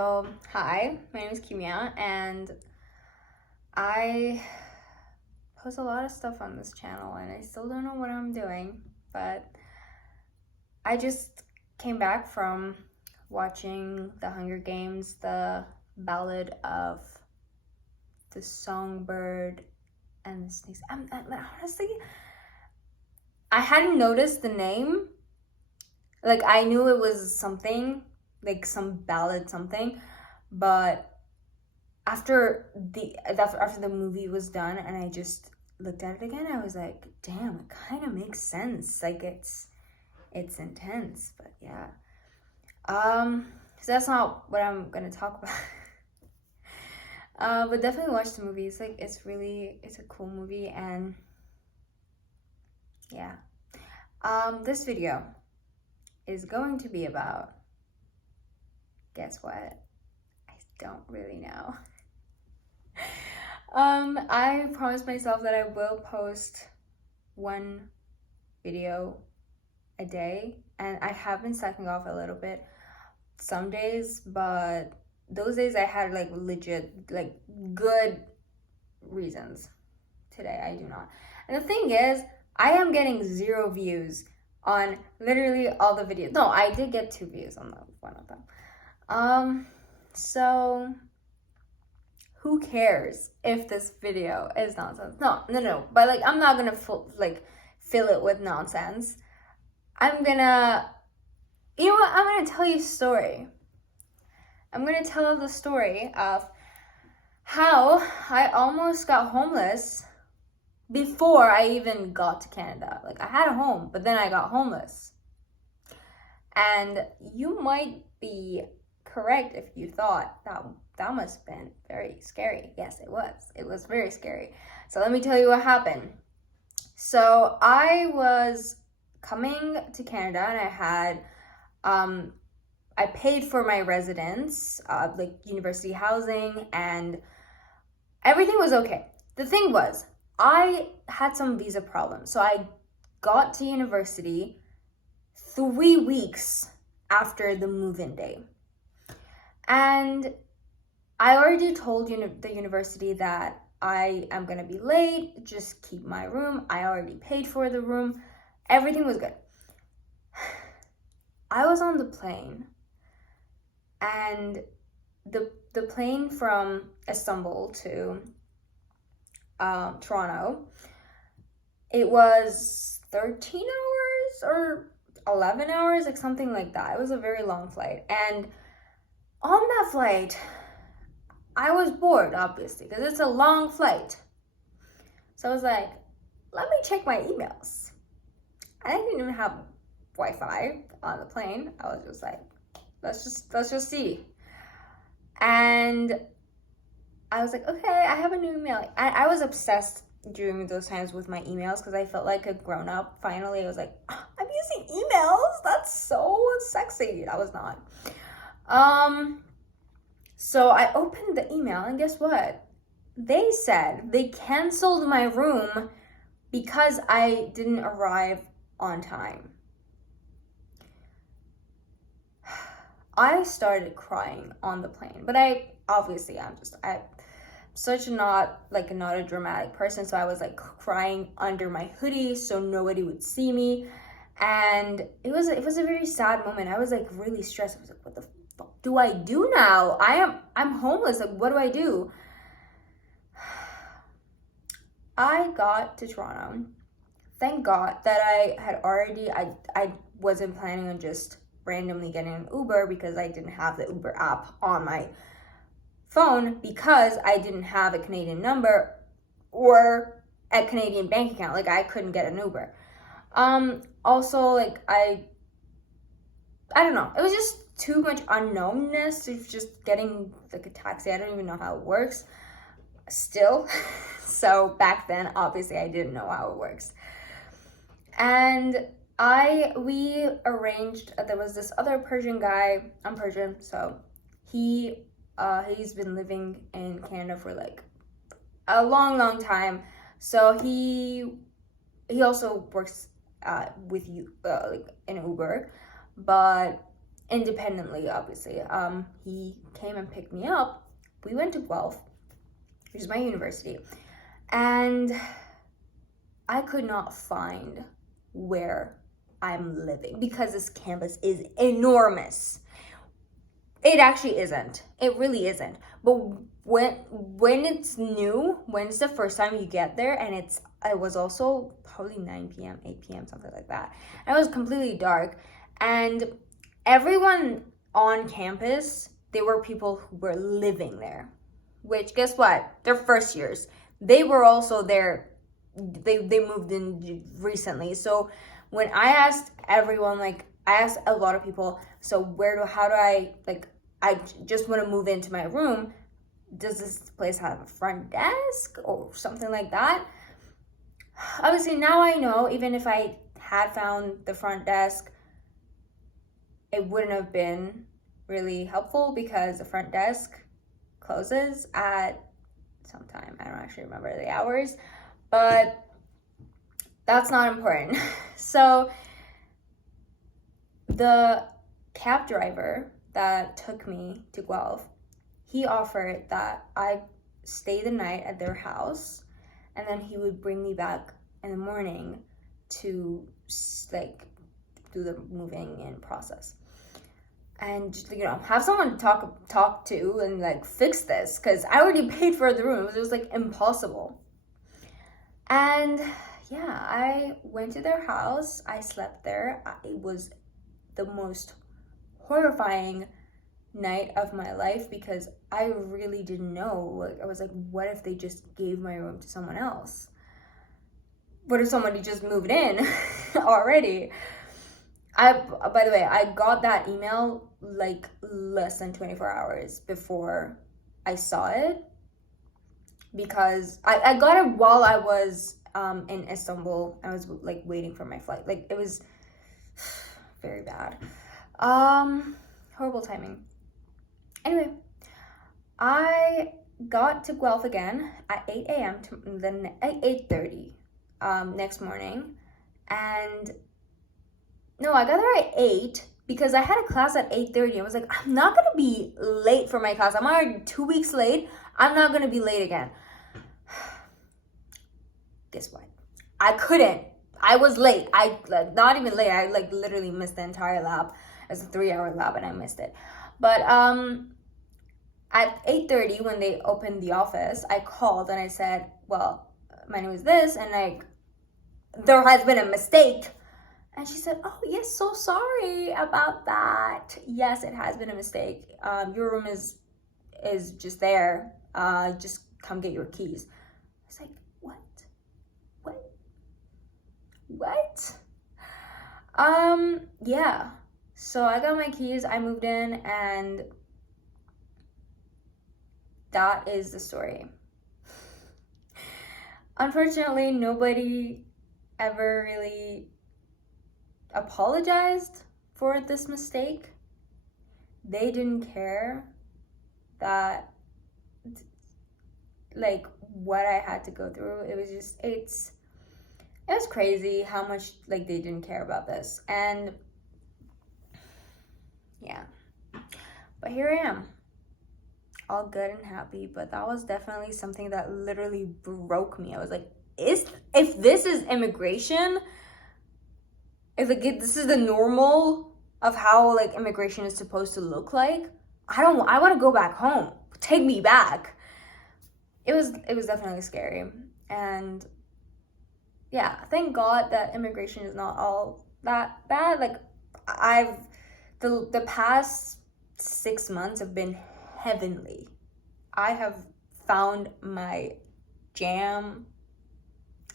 Hi, my name is Kimia, and I post a lot of stuff on this channel, and I still don't know what I'm doing, but I just came back from watching The Hunger Games, the Ballad of the Songbird and the Snakes. Honestly, I hadn't noticed the name. Like, I knew it was something, like some ballad something, but after the movie was done and I just looked at it again, I was like, damn, it kind of makes sense. Like it's intense, but yeah. So that's not what I'm gonna talk about. But definitely watch the movie. It's a cool movie, and yeah. This video is going to be about, guess what? I don't really know. I promised myself that I will post one video a day, and I have been slacking off a little bit some days, but those days I had like legit, like good reasons. Today I do not. And the thing is, I am getting 0 views on literally all the videos. No, I did get 2 views on one of them. So who cares if this video is nonsense? No. But like, I'm not gonna fill it with nonsense. I'm gonna, you know what? I'm gonna tell you a story. I'm gonna tell the story of how I almost got homeless before I even got to Canada. Like, I had a home, but then I got homeless. And you might be correct if you thought that must have been very scary. Yes, it was. It was very scary. So let me tell you what happened. So I was coming to Canada, and I paid for my residence, like university housing, and everything was okay. The thing was, I had some visa problems. So I got to university 3 weeks after the move-in day. And I already told the university that I am going to be late, just keep my room. I already paid for the room. Everything was good. I was on the plane, and the plane from Istanbul to Toronto, it was 13 hours or 11 hours, like something like that. It was a very long flight. And on that flight, I was bored, obviously, because it's a long flight. So I was like, let me check my emails. I didn't even have Wi-Fi on the plane. I was just like, let's just see. And I was like, okay, I have a new email. I was obsessed during those times with my emails because I felt like a grown-up. Finally, I was like, I'm using emails? That's so sexy. I was not. So I opened the email, and guess what? They said they canceled my room because I didn't arrive on time. I started crying on the plane, but I'm not a dramatic person, so I was like crying under my hoodie so nobody would see me, and it was a very sad moment. I was like really stressed. I was like, what the fuck do I do now? I'm homeless. Like, what do I do? I got to Toronto. Thank God that I wasn't planning on just randomly getting an Uber because I didn't have the Uber app on my phone because I didn't have a Canadian number or a Canadian bank account. Like, I couldn't get an Uber. Also, like, I don't know. It was just too much unknownness to just getting like a taxi. I don't even know how it works still. So back then, obviously, I didn't know how it works. And we arranged, there was this other Persian guy. I'm Persian, so he's been living in Canada for like a long time. So he also works with you like in Uber, but independently, obviously. He came and picked me up. We went to Guelph, which is my university, and I could not find where I'm living because this campus is enormous. It actually isn't. It really isn't. But when it's new, when it's the first time you get there, and it was also probably 9 p.m., 8 p.m., something like that. And it was completely dark. And everyone on campus, they were people who were living there. Which, guess what? They're first years. They were also there. They moved in recently. So when I asked everyone, like, I asked a lot of people, so how do I, like, I just want to move into my room. Does this place have a front desk or something like that? Obviously, now I know, even if I had found the front desk, it wouldn't have been really helpful because the front desk closes at some time. I don't actually remember the hours, but that's not important. So the cab driver that took me to Guelph, he offered that I stay the night at their house, and then he would bring me back in the morning to like do the moving in process, and just, have someone to talk to and like fix this, because I already paid for the room. It was like impossible. And yeah, I went to their house. I slept there. It was the most horrifying night of my life because I really didn't know. Like, I was like, what if they just gave my room to someone else? What if somebody just moved in already? By the way, I got that email like less than 24 hours before I saw it, because I got it while I was in Istanbul. I was like waiting for my flight. Like, it was very bad. Horrible timing. Anyway, I got to Guelph again at 8 a.m. Then at 8:30 next morning. And no, I got there at 8 because I had a class at 8:30. I was like, I'm not going to be late for my class. I'm already 2 weeks late. I'm not going to be late again. Guess what? I couldn't. I was late. Not even late. I like literally missed the entire lab. It's a 3-hour lab and I missed it. But at 8:30 when they opened the office, I called and I said, well, my name is this, and like, there has been a mistake. And she said, oh yes, so sorry about that. Yes, it has been a mistake. Your room is just there. Just come get your keys. I was like, what? Yeah. So I got my keys, I moved in, and that is the story. Unfortunately, nobody ever really apologized for this mistake. They didn't care that, like, what I had to go through. It was crazy how much like they didn't care about this. And yeah, but here I am, all good and happy. But that was definitely something that literally broke me. I was like, if this is immigration, if like this is the normal of how like immigration is supposed to look like, I want to go back home. Take me back. It was definitely scary. And yeah, thank God that immigration is not all that bad. Like, the past 6 months have been heavenly. I have found my jam.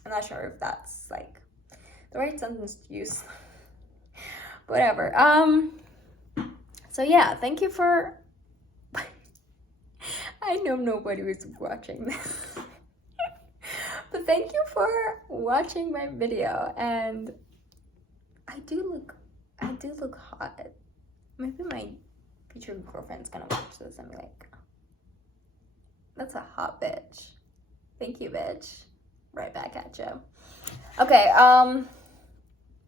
I'm not sure if that's like the right sentence to use. Whatever. So yeah, thank you for I know nobody was watching this. But thank you for watching my video, and I do look hot. Maybe my future girlfriend's gonna watch this and be like, that's a hot bitch. Thank you, bitch. Right back at you. Okay,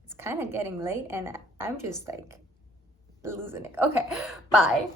it's kind of getting late and I'm just like losing it. Okay, bye.